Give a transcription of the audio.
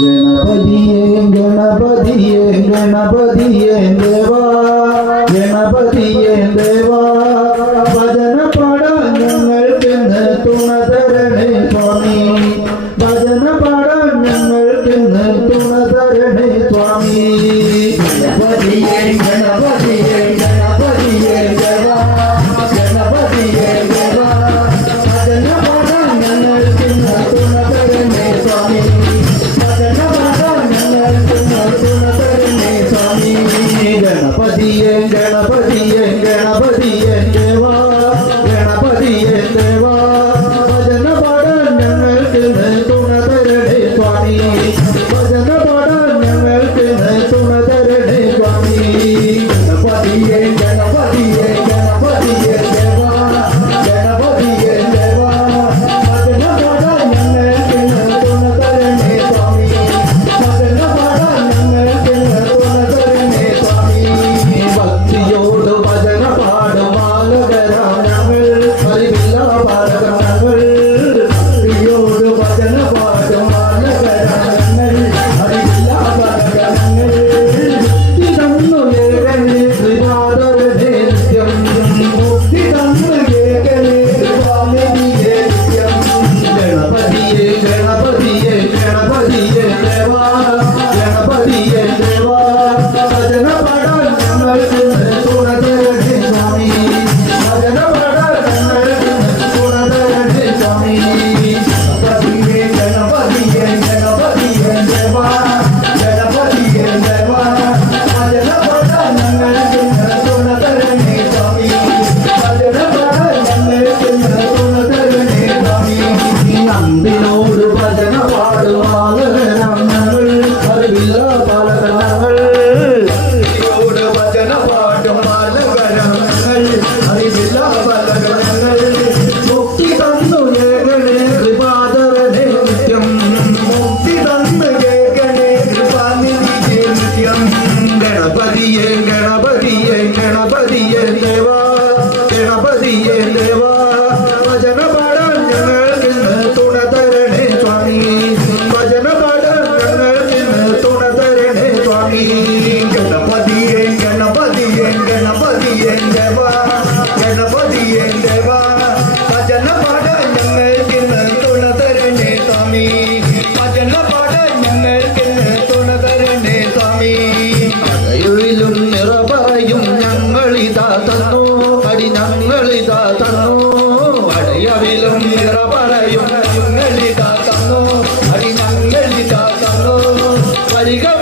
Ganapatiye, Ganapatiye, Ganapatiye, Deva, Ganapatiye, Deva. தன்னோ அடி நங்களை தாத்தனோ அடையவிலும் பறையும் தன்னோ அடி நங்களை தாத்தனோ வரிகள்